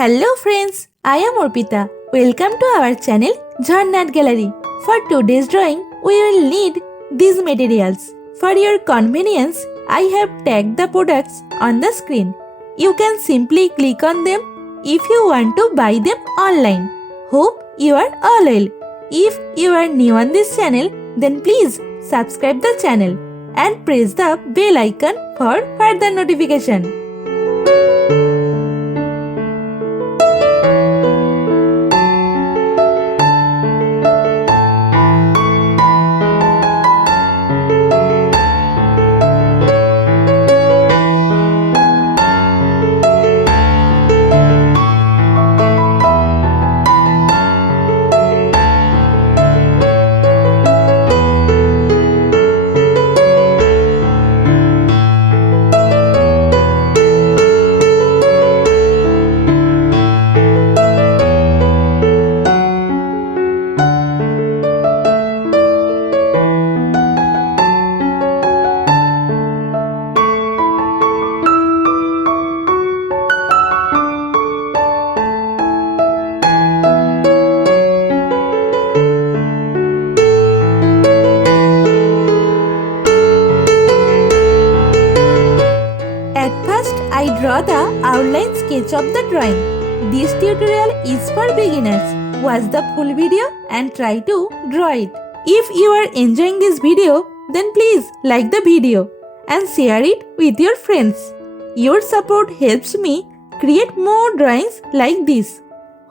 Hello friends, I am Arpita. Welcome to our channel Jharna Gallery. For today's drawing, we will need these materials. For your convenience, I have tagged the products on the screen. You can simply click on them if you want to buy them online. Hope you are all well. If you are new on this channel, then please subscribe the channel and press the bell icon for further notification. I draw the outline sketch of the drawing. This tutorial is for beginners. Watch the full video and try to draw it. If you are enjoying this video, then please like the video and share it with your friends. Your support helps me create more drawings like this.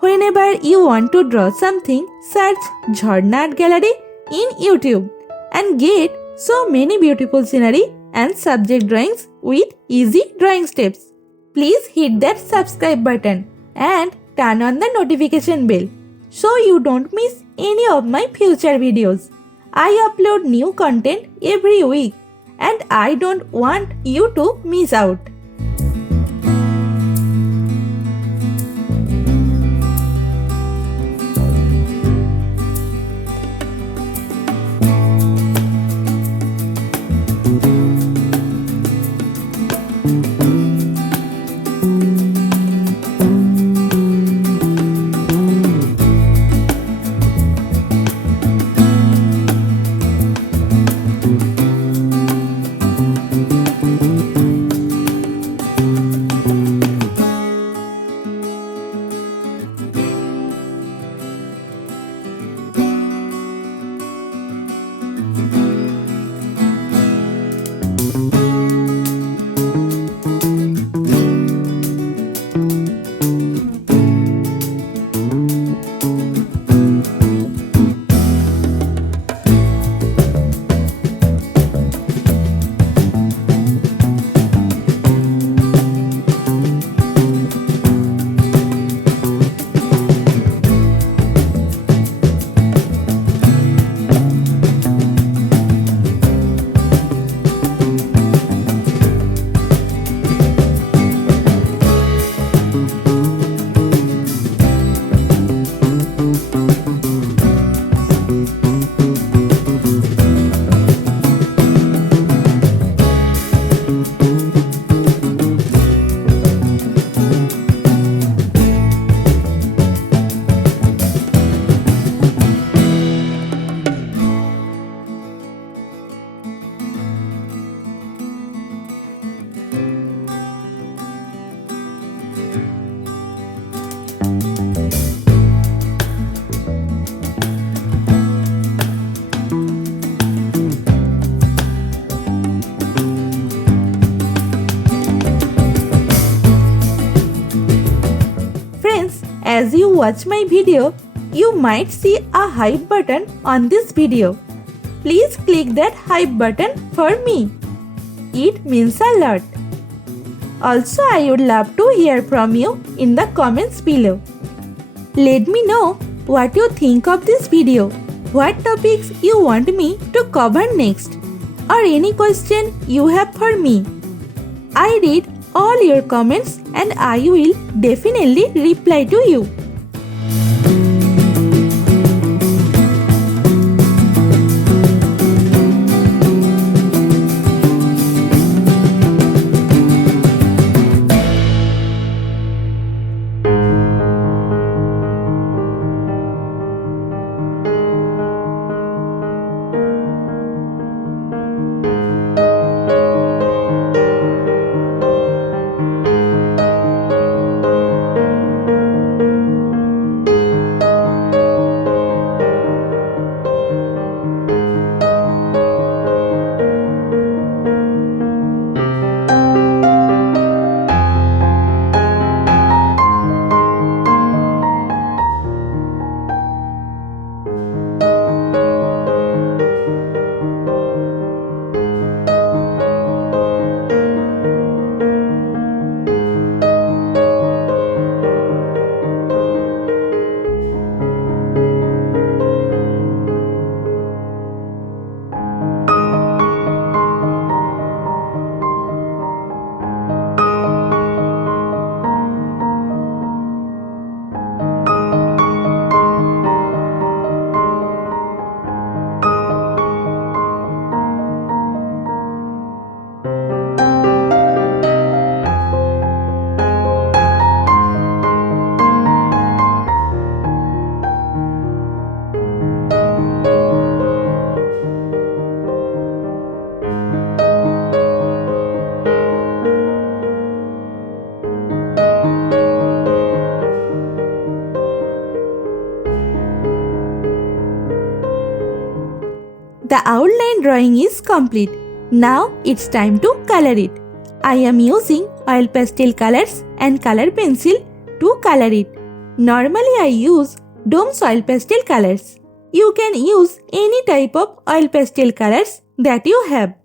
Whenever you want to draw something, search Jharna Gallery in YouTube and get so many beautiful scenery and subject drawings with easy drawing steps. Please hit that subscribe button and turn on the notification bell so you don't miss any of my future videos. I upload new content every week and I don't want you to miss out. As you watch my video, you might see a hype button on this video. Please click that hype button for me. It means a lot. Also, I would love to hear from you in the comments below. Let me know what you think of this video, what topics you want me to cover next, or any question you have for me. I read all your comments and I will definitely reply to you. The outline drawing is complete. Now it's time to color it. I am using oil pastel colors and color pencil to color it. Normally I use Dome's oil pastel colors. You can use any type of oil pastel colors that you have.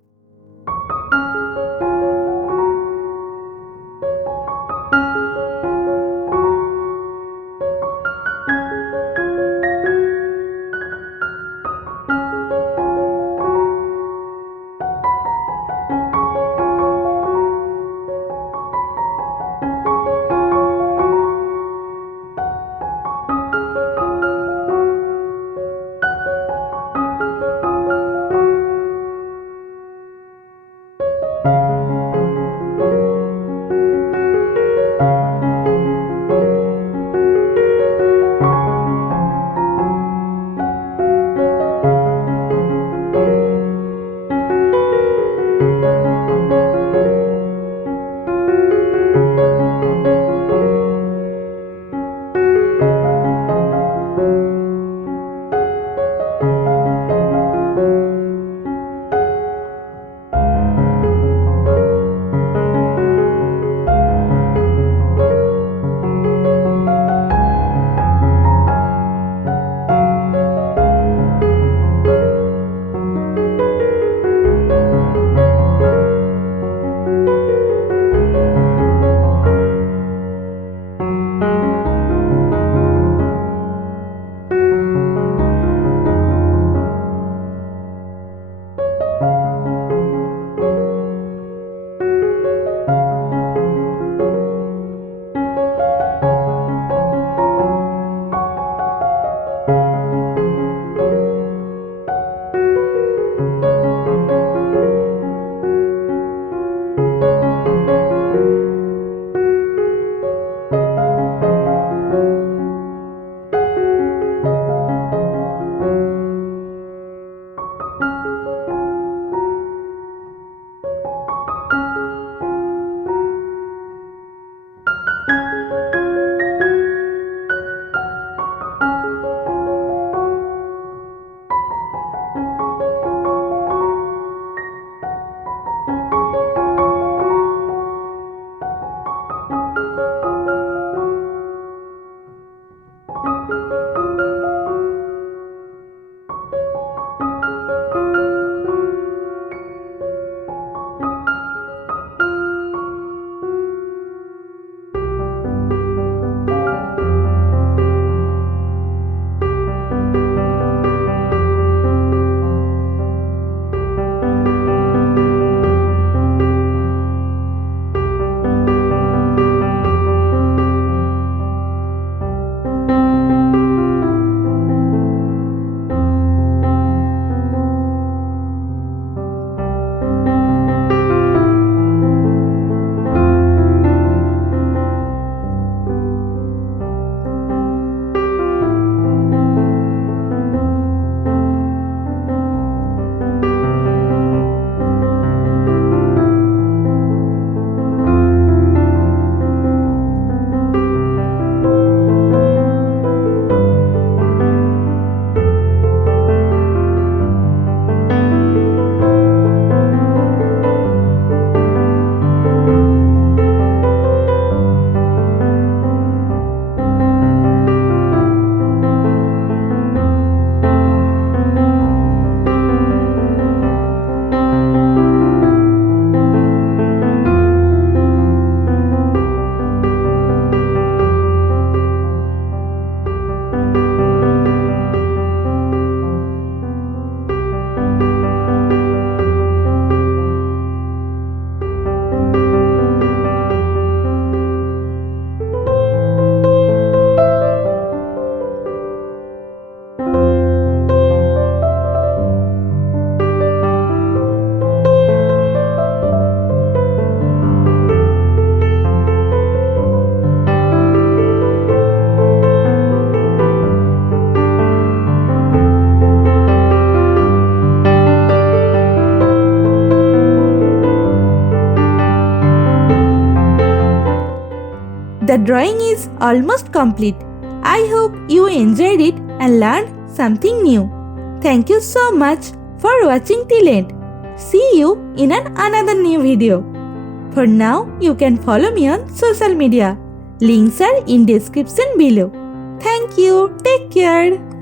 The drawing is almost complete. I hope you enjoyed it and learned something new. Thank you so much for watching till end. See you in another new video. For now, you can follow me on social media. Links are in description below. Thank you. Take care.